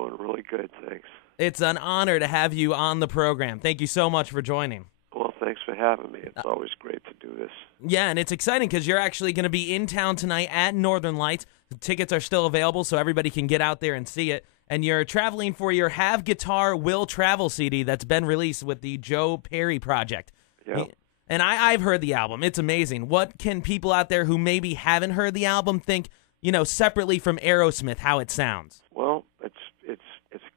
going really good, thanks. It's an honor to have you on the program. Thank you so much for joining. Well, thanks for having me. It's always great to do this. Yeah, and it's exciting because you're actually going to be in town tonight at Northern Lights. The tickets are still available, so everybody can get out there and see it. And you're traveling for your Have Guitar Will Travel CD that's been released with the Joe Perry Project. Yeah. And I've heard the album. It's amazing. What can people out there who maybe haven't heard the album think, separately from Aerosmith, how it sounds? Well, it's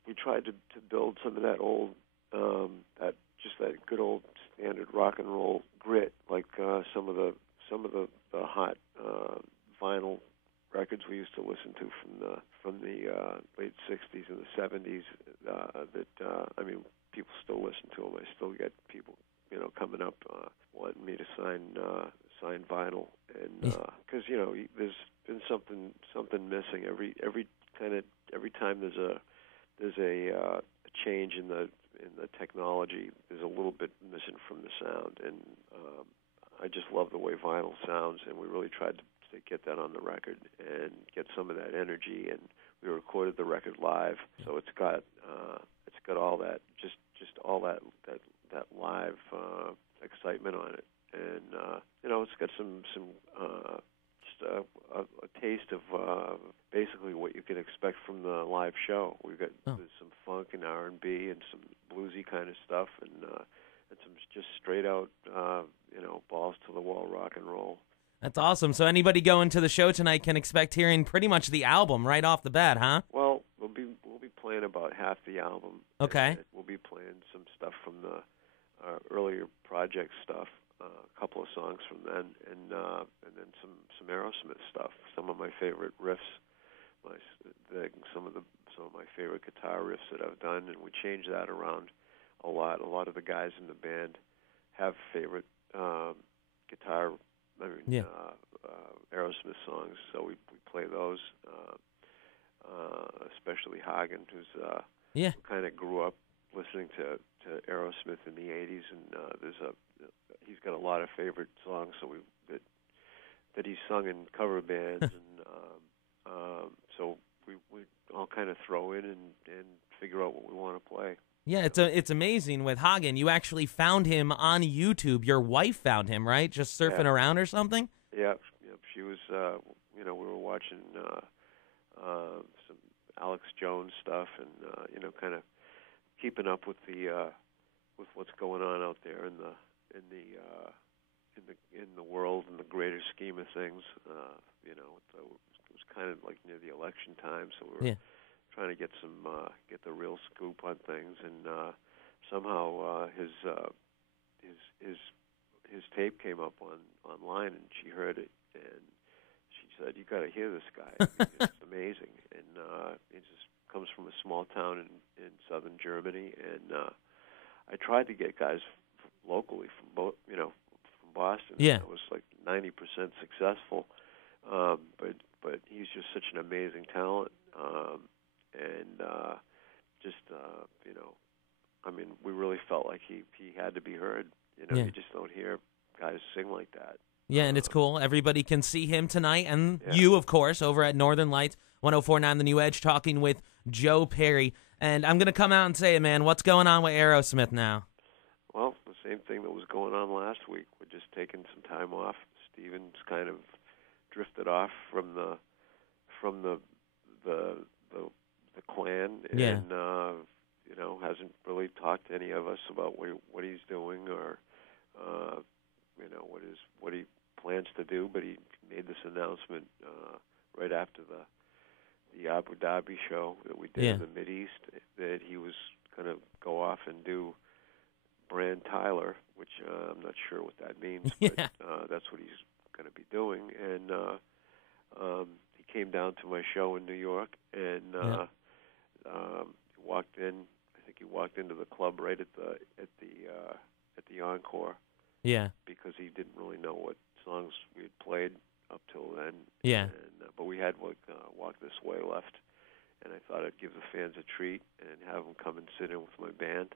we tried to build some of that old, that good old standard rock and roll grit, like some of the hot vinyl records we used to listen to from the late '60s and the '70s. People still listen to them. I still get people, coming up wanting me to sign vinyl, and because there's been something missing every time there's a change in the technology. There's a little bit missing from the sound, and I just love the way vinyl sounds, and we really tried to get that on the record and get some of that energy. And we recorded the record live, so it's got all that just all that live excitement on it, and it's got some just a taste of basically what you can expect from the live show. We've got there's some funk and R&B and some bluesy kind of stuff, and some just straight out balls to the wall rock and roll. That's awesome. So anybody going to the show tonight can expect hearing pretty much the album right off the bat, huh? Well, we'll be playing about half the album. Okay. We'll be playing some stuff from the earlier project stuff, a couple of songs from then, and then some Aerosmith stuff. Some of my favorite riffs, some of my favorite guitar riffs that I've done, and we change that around a lot. A lot of the guys in the band have favorite guitar. Aerosmith songs, so we play those, especially Hagen, who kind of grew up listening to Aerosmith in the '80s, and he's got a lot of favorite songs that he's sung in cover bands, and so we all kind of throw in and figure out what we want to play. Yeah, it's amazing with Hagen. You actually found him on YouTube. Your wife found him, right? Just surfing around or something? Yeah, she was, we were watching some Alex Jones stuff and, kind of keeping up with with what's going on out there in the world in the greater scheme of things. It was kind of like near the election time, so we were trying to get the real scoop on things, and somehow his tape came up online, and she heard it, and she said, "You got to hear this guy. It's amazing." And he just comes from a small town in southern Germany, and I tried to get guys locally from Boston. Yeah, I was like 90% successful, but he's just such an amazing talent. We really felt like he had to be heard. You just don't hear guys sing like that. Yeah, and it's cool. Everybody can see him tonight, and you, of course, over at Northern Lights, 104.9 The New Edge, talking with Joe Perry. And I'm going to come out and say it, man. What's going on with Aerosmith now? Well, the same thing that was going on last week. We're just taking some time off. Steven's kind of drifted off from the clan, and hasn't really talked to any of us about what he's doing or what he plans to do. But he made this announcement right after the Abu Dhabi show that we did in the Mideast that he was going to go off and do Brand Tyler, which I'm not sure what that means, but that's what he's going to be doing. And he came down to my show in New York and walked in. I think he walked into the club right at the encore. Yeah. Because he didn't really know what songs we had played up till then. Yeah. But we had Walk This Way left, and I thought I'd give the fans a treat and have them come and sit in with my band.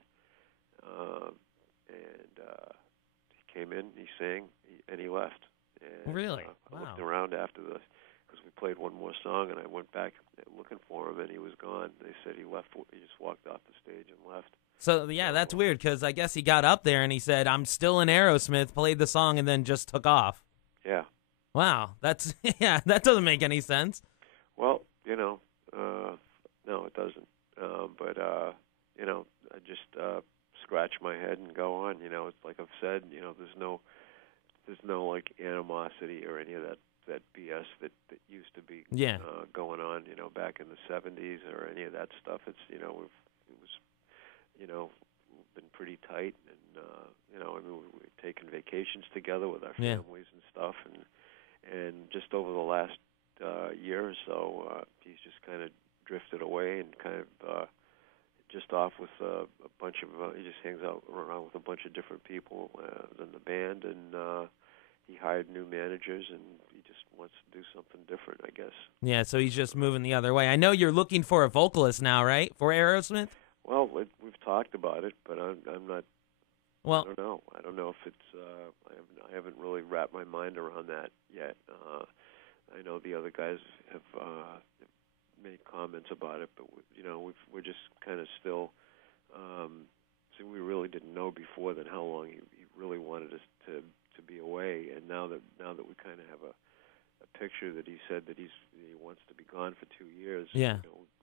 He came in, he sang, and he left. And, really? I looked around after because because we played one more song, and I went back looking for him, and he was gone. They said he left. He just walked off the stage and left. So, yeah, that's weird because I guess he got up there and he said, I'm still in Aerosmith, played the song, and then just took off. Yeah. Wow. That's, yeah, that doesn't make any sense. Well, no, it doesn't. But I just scratch my head and go on. It's like I've said, there's no like animosity or any of that BS that used to be going on, back in the 70s or any of that stuff. It's, it was been pretty tight, and we've taken vacations together with our families and stuff, and just over the last year or so, he's just kind of drifted away and kind of just off with a bunch of. He just hangs out around with a bunch of different people in the band, and he hired new managers, and he just wants to do something different, I guess. Yeah, so he's just moving the other way. I know you're looking for a vocalist now, right, for Aerosmith? Well, we've talked about it, but I'm not. Well, I don't know if it's. I haven't really wrapped my mind around that yet. I know the other guys have made comments about it, but we're just kind of still. So we really didn't know before then how long he really wanted us to be away, and now that we kind of have a picture that he said that he wants to be gone for 2 years. Yeah.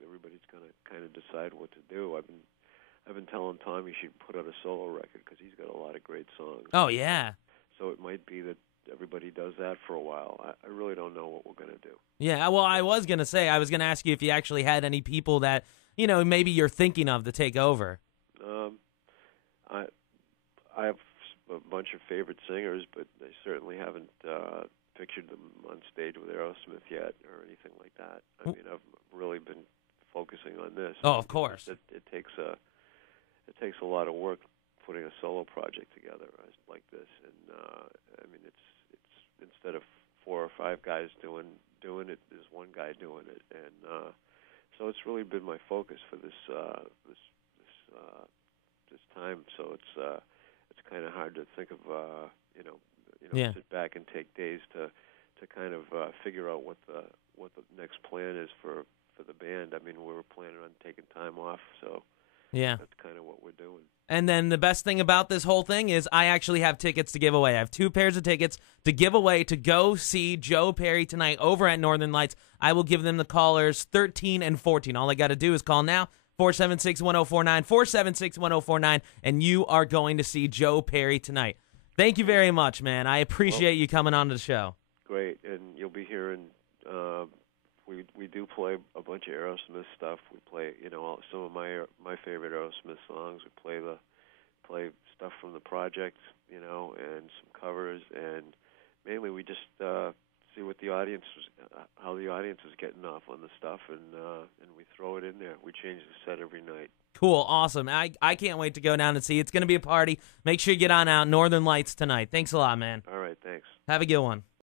Everybody's going to kind of decide what to do. I've been telling Tom he should put out a solo record because he's got a lot of great songs. Oh yeah. So it might be that everybody does that for a while. I really don't know what we're going to do. Yeah. Well, I was going to ask you if you actually had any people that maybe you're thinking of to take over. I have a bunch of favorite singers, but I certainly haven't pictured them on stage with Aerosmith yet or anything like that. I mean, I've really been focusing on this. Oh, of course. It takes a lot of work putting a solo project together like this, and I mean, it's instead of 4 or 5 guys doing it, there's one guy doing it, and so it's really been my focus for this time. So it's kind of hard to think of sit back and take days to kind of figure out what the next plan is for the band. I mean, we were planning on taking time off, so yeah, that's kind of what we're doing. And then the best thing about this whole thing is I actually have tickets to give away. I have 2 pairs of tickets to give away to go see Joe Perry tonight over at Northern Lights. I will give them the callers 13 and 14. All I got to do is call now. 476-1049, 476-1049, and you are going to see Joe Perry tonight. Thank you very much, man. I appreciate you coming on to the show. Great, and you'll be hearing. We do play a bunch of Aerosmith stuff. We play, some of my favorite Aerosmith songs. We play stuff from the project, and some covers, and mainly we just see what the audience, how the audience is getting off on the stuff, and we throw it in there. We change the set every night. Cool, awesome. I can't wait to go down and see. It's going to be a party. Make sure you get on out. Northern Lights tonight. Thanks a lot, man. All right, thanks. Have a good one.